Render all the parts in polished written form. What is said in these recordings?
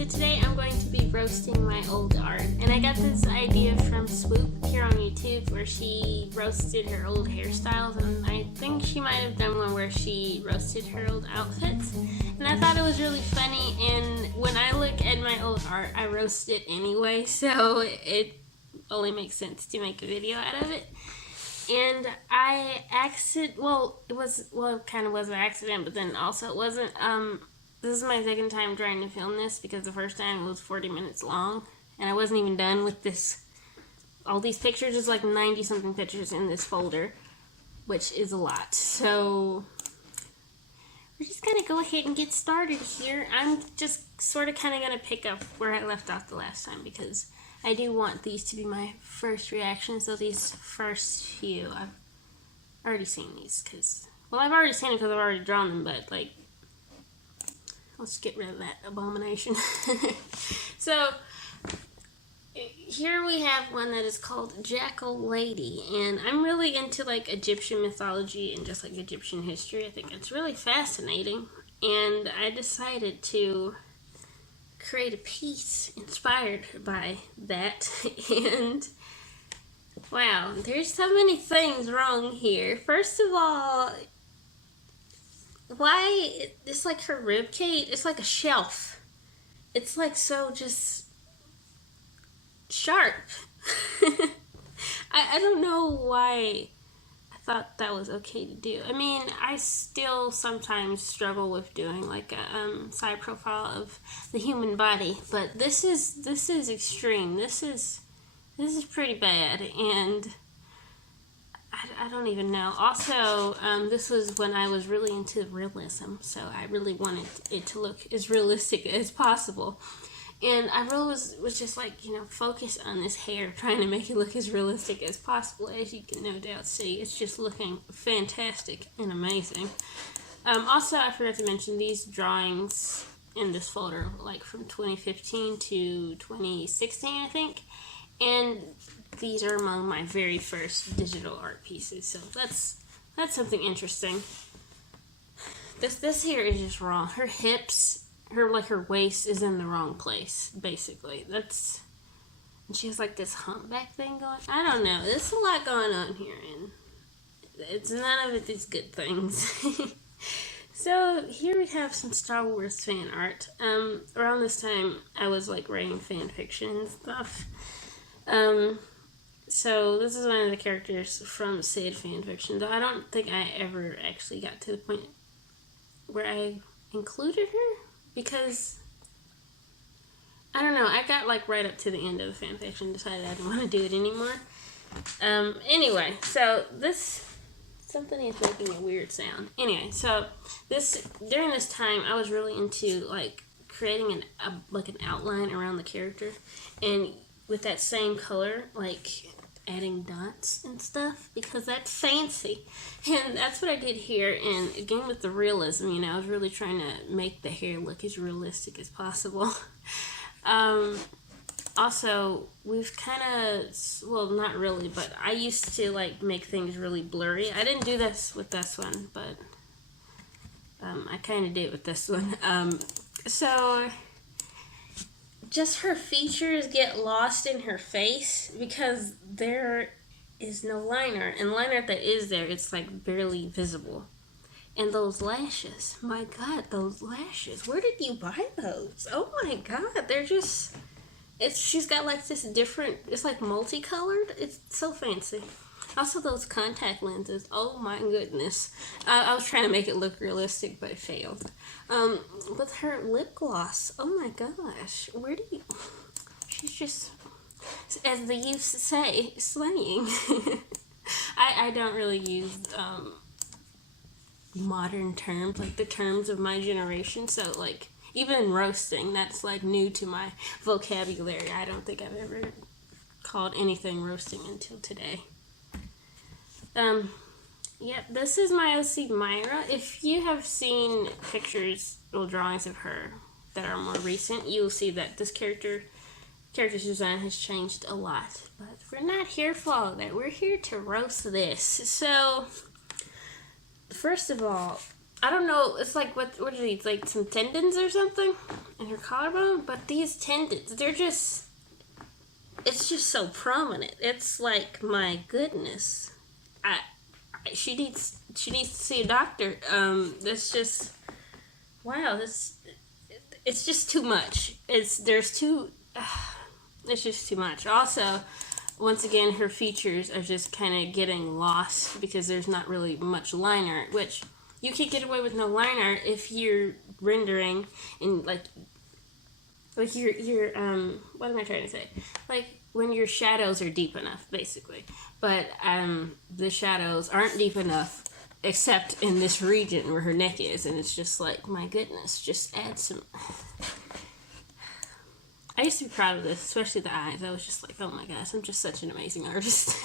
So today I'm going to be roasting my old art, and I got this idea from Swoop here on YouTube where she roasted her old hairstyles, and I think she might have done one where she roasted her old outfits, and I thought it was really funny. And when I look at my old art, I roast it anyway, so it only makes sense to make a video out of it. And it kind of was an accident, but then also it wasn't. This is my second time trying to film this because the first time it was 40 minutes long, and I wasn't even done with this. All these pictures, is like 90 something pictures in this folder, which is a lot. So we're just gonna go ahead and get started here. I'm just sort of kind of gonna pick up where I left off the last time because I do want these to be my first reactions. So these first few, I've already seen these I've already seen them because I've already drawn them, but like, let's get rid of that abomination. So here we have one that is called Jackal Lady, and I'm really into like Egyptian mythology and just like Egyptian history. I think it's really fascinating, and I decided to create a piece inspired by that. And wow, there's so many things wrong here. First of all, why it's like her rib cage, it's like a shelf. It's like so just sharp. I don't know why I thought that was okay to do. I mean, I still sometimes struggle with doing like a side profile of the human body, but this is extreme. This is pretty bad, and I don't even know. Also, this was when I was really into realism, so I really wanted it to look as realistic as possible. And I really was just like, focus on this hair, trying to make it look as realistic as possible. As you can no doubt see, it's just looking fantastic and amazing. Also, I forgot to mention these drawings in this folder, like from 2015 to 2016, I think. And these are among my very first digital art pieces, so that's something interesting. This here is just wrong. Her hips, her waist is in the wrong place, basically. And she has like this humpback thing going. I don't know. There's a lot going on here, and it's none of it these good things. So here we have some Star Wars fan art. Around this time, I was like writing fan fiction and stuff. So this is one of the characters from said fanfiction, though I don't think I ever actually got to the point where I included her, because I don't know, I got like right up to the end of the fanfiction and decided I didn't want to do it anymore. Anyway, so something is making a weird sound. Anyway, so during this time, I was really into like creating an outline around the character, and with that same color, like adding dots and stuff, because that's fancy. And that's what I did here. And again, with the realism, I was really trying to make the hair look as realistic as possible. Also, we've kind of, well, not really, but I used to like make things really blurry. I didn't do this with this one, but I kind of did with this one. So just her features get lost in her face because there is no liner. And liner that is there, it's like barely visible. And those lashes, my God, those lashes. Where did you buy those? Oh my God, they're just, she's got like this different, it's like multicolored. It's so fancy. Also those contact lenses, oh my goodness. I was trying to make it look realistic, but it failed. With her lip gloss, oh my gosh, she's just, as the youth say, slaying. I don't really use modern terms, like the terms of my generation, so like, even roasting, that's like new to my vocabulary. I don't think I've ever called anything roasting until today. Yep, this is my OC Myra. If you have seen pictures or drawings of her that are more recent, you will see that this character's design has changed a lot. But we're not here for all that. We're here to roast this. So, first of all, I don't know. It's like what are these? Like some tendons or something in her collarbone. But these tendons, they're just. It's just so prominent. It's like, my goodness. She needs to see a doctor. That's just, wow. It's just too much. It's just too much. Also, once again, her features are just kind of getting lost because there's not really much line art, which you can get away with no line art if you're rendering in like your what am I trying to say? Like when your shadows are deep enough, basically. But the shadows aren't deep enough except in this region where her neck is, and it's just like, my goodness, just add some. I used to be proud of this, especially the eyes. I was just like, oh my gosh, I'm just such an amazing artist.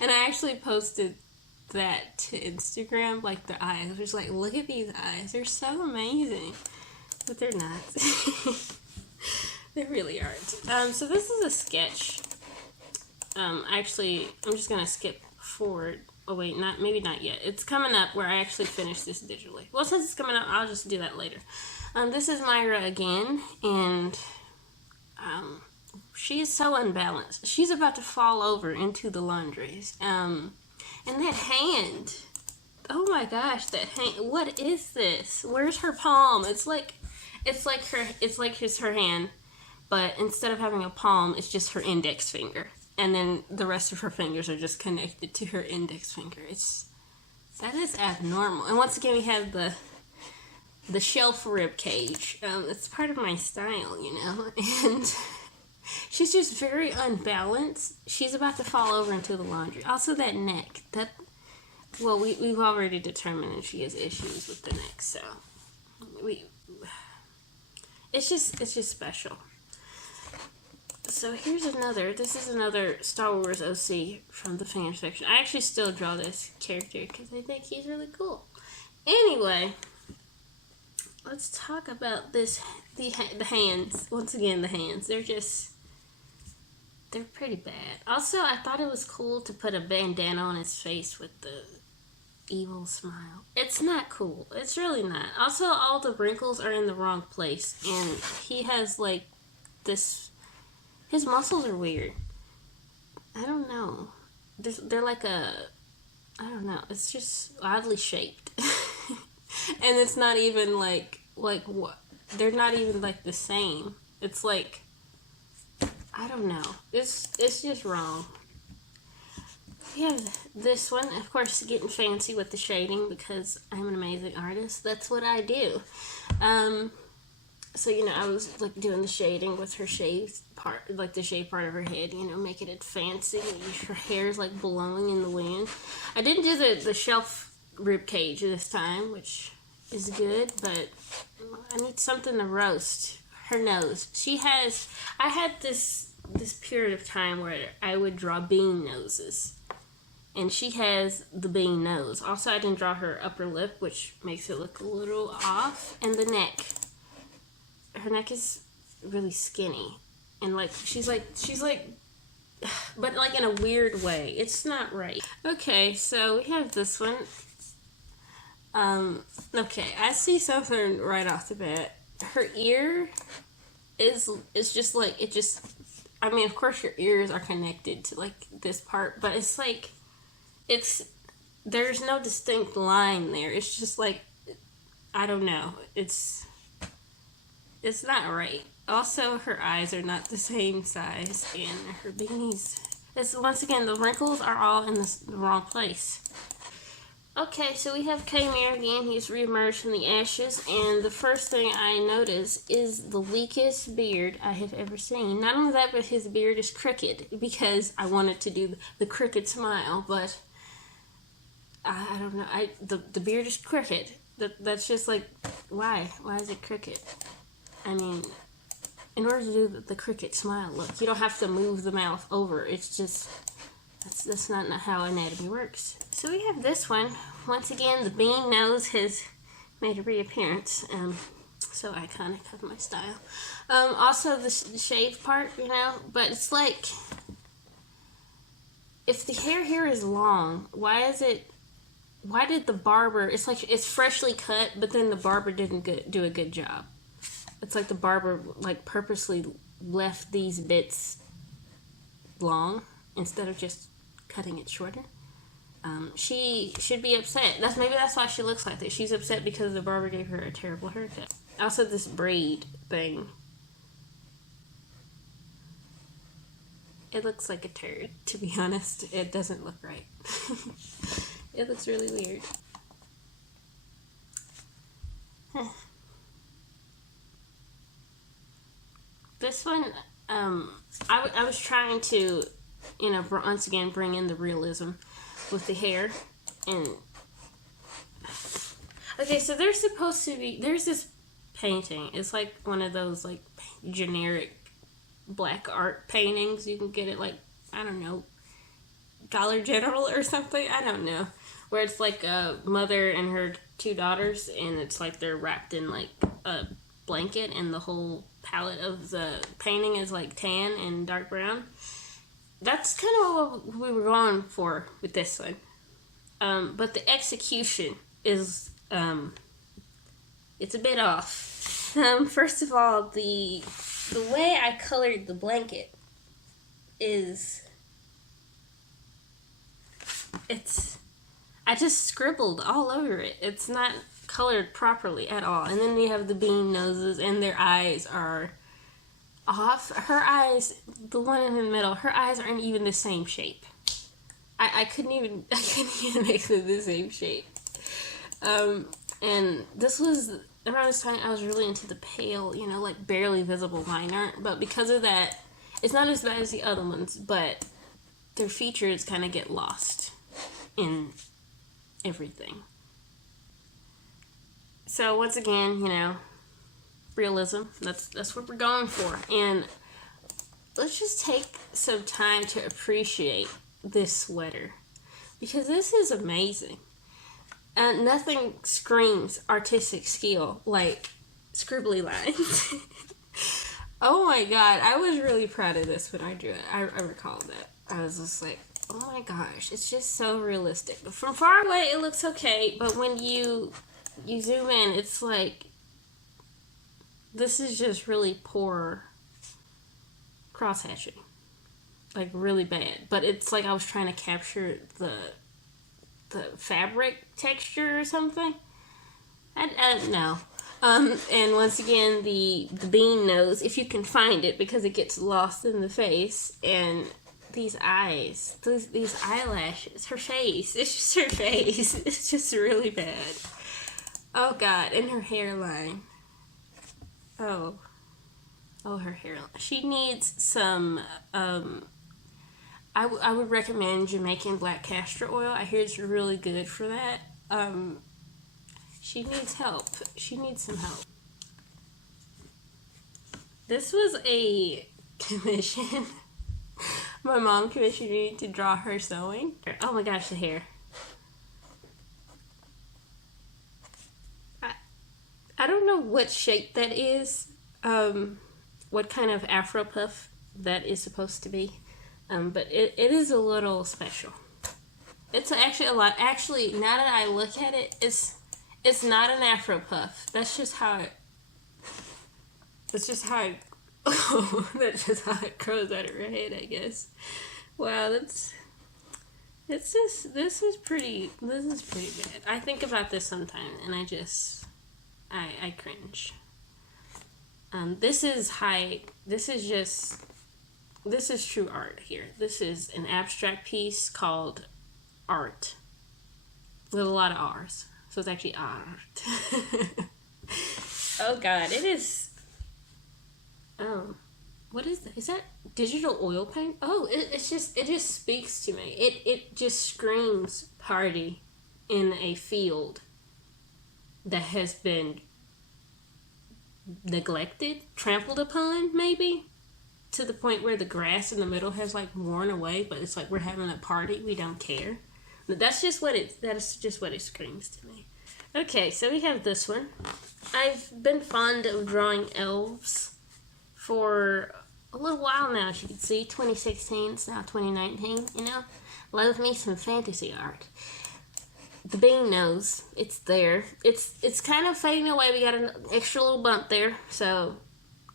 And I actually posted that to Instagram, like the eyes. I was just like, look at these eyes. They're so amazing. But they're not. They really aren't. So this is a sketch. Actually, I'm just going to skip forward. Oh wait, maybe not yet. It's coming up where I actually finish this digitally. Well, since it's coming up, I'll just do that later. This is Myra again, and she is so unbalanced. She's about to fall over into the laundries. And that hand. Oh my gosh, that hand. What is this? Where's her palm? It's like just her hand, but instead of having a palm, it's just her index finger. And then the rest of her fingers are just connected to her index finger. That is abnormal. And once again, we have the shelf rib cage. It's part of my style, you know. And she's just very unbalanced. She's about to fall over into the laundry. Also, that neck. We've already determined that she has issues with the neck. So it's just special. So this is another Star Wars OC from the fan fiction. I actually still draw this character because I think he's really cool. Anyway, let's talk about the hands. Once again, the hands. They're pretty bad. Also, I thought it was cool to put a bandana on his face with the evil smile. It's not cool. It's really not. Also, all the wrinkles are in the wrong place. And he has like this. His muscles are weird. I don't know. They're like I don't know. It's just oddly shaped. And it's not even like what? They're not even like the same. It's like, I don't know. It's just wrong. Yeah, this one, of course, getting fancy with the shading because I'm an amazing artist. That's what I do. So, you know, I was, like, doing the shading with her shaved part, like, the shaved part of her head, you know, making it fancy. Her hair's, like, blowing in the wind. I didn't do the shelf rib cage this time, which is good, but I need something to roast. Her nose. I had this period of time where I would draw bean noses. And she has the bean nose. Also, I didn't draw her upper lip, which makes it look a little off. And the neck. Her neck is really skinny, and like she's like but like in a weird way. It's not right. Okay, so we have this one. Okay, I see something right off the bat. Her ear is just like, it just, I mean, of course your ears are connected to like this part, but it's like there's no distinct line there. It's just like, I don't know. It's not right. Also, her eyes are not the same size, and her beanies. Once again, the wrinkles are all in the wrong place. Okay, so we have Kmir again. He's reemerged from the ashes, and the first thing I notice is the weakest beard I have ever seen. Not only that, but his beard is crooked, because I wanted to do the crooked smile, but I don't know. The beard is crooked. That's just like, why? Why is it crooked? I mean, in order to do the cricket smile look, you don't have to move the mouth over. It's just, that's not how anatomy works. So we have this one. Once again, the bean nose has made a reappearance. So iconic of my style. Also, the shaved part, you know, but it's like, if the hair here is long, why is it why did the barber, it's like it's freshly cut, but then the barber didn't do a good job. It's like the barber like purposely left these bits long instead of just cutting it shorter. She should be upset. Maybe that's why she looks like this. She's upset because the barber gave her a terrible haircut. Also, this braid thing. It looks like a turd, to be honest. It doesn't look right. It looks really weird. This one, I was trying to, once again bring in the realism with the hair. And okay, so there's supposed to be, there's this painting. It's like one of those like generic black art paintings. You can get it like, I don't know, Dollar General or something. I don't know. Where it's like a mother and her two daughters, and it's like they're wrapped in like a blanket, and the whole palette of the painting is like tan and dark brown. That's kind of what we were going for with this one. But the execution is, it's a bit off. First of all, the way I colored the blanket is, I just scribbled all over it. It's not colored properly at all. And then you have the bean noses, and their eyes are off. Her eyes, the one in the middle, her eyes aren't even the same shape. I couldn't even make them the same shape. And this was around this time I was really into the pale, like barely visible line art. But because of that, it's not as bad as the other ones, but their features kind of get lost in everything. So once again, realism. That's what we're going for. And let's just take some time to appreciate this sweater, because this is amazing. And nothing screams artistic skill like scribbly lines. Oh my god, I was really proud of this when I drew it. I recall that. I was just like, oh my gosh, it's just so realistic. From far away, it looks okay, but when you zoom in, it's like, this is just really poor cross-hatching. Like, really bad. But it's like I was trying to capture the fabric texture or something. No. And once again, the bean nose, if you can find it, because it gets lost in the face, and these eyes, these eyelashes, her face, it's just her face. It's just really bad. Oh god, and her hairline. Oh, her hairline. She needs some, I would recommend Jamaican black castor oil. I hear it's really good for that. She needs help. She needs some help. This was a commission. My mom commissioned me to draw her sewing. Oh my gosh, the hair. I don't know what shape that is. What kind of Afro puff that is supposed to be. But it is a little special. It's actually a lot. Actually, now that I look at it, it's not an Afro puff. That's just how it. That's just how it. Oh, that's just how it grows out of her head, I guess. Wow, this is pretty bad. I think about this sometimes, and I cringe. This is true art here. This is an abstract piece called art, with a lot of R's. So it's actually art. Oh god, it is. What is that? Is that digital oil paint? Oh, it just speaks to me. It just screams party in a field that has been neglected, trampled upon, maybe, to the point where the grass in the middle has like worn away, but it's like we're having a party, we don't care. But that's just what it screams to me. Okay, so we have this one. I've been fond of drawing elves for a little while now, as you can see. 2016, it's now 2019, Love me some fantasy art. the Bane nose, it's there. It's kind of fading away. We got an extra little bump there, so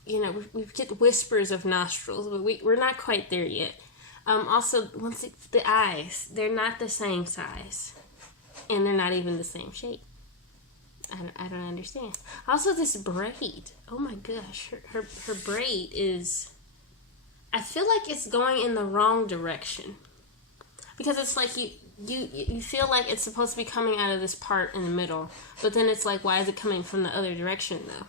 you know we get whispers of nostrils, but we're not quite there yet. Also, the eyes, they're not the same size, and they're not even the same shape. I don't understand. Also, this braid. Oh my gosh, her braid is. I feel like it's going in the wrong direction because it's like you feel like it's supposed to be coming out of this part in the middle, but then it's like, why is it coming from the other direction though?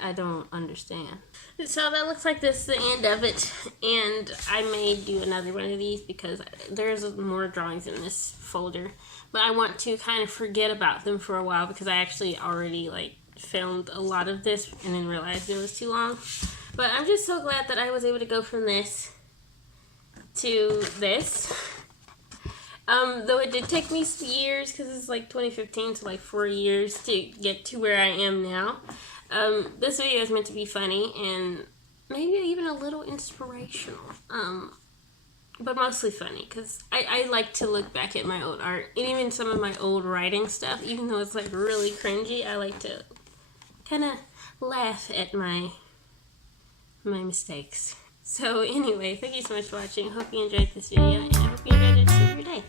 I don't understand. So that looks like this is the end of it, and I may do another one of these because there's more drawings in this folder, but I want to kind of forget about them for a while because I actually already like filmed a lot of this and then realized it was too long. But I'm just so glad that I was able to go from this to this. Though it did take me years because it's like 2015, so like 4 years to get to where I am now. This video is meant to be funny and maybe even a little inspirational, but mostly funny because I like to look back at my old art and even some of my old writing stuff, even though it's like really cringy. I like to kind of laugh at my mistakes. So anyway, thank you so much for watching. Hope you enjoyed this video, and I hope you enjoyed it your day.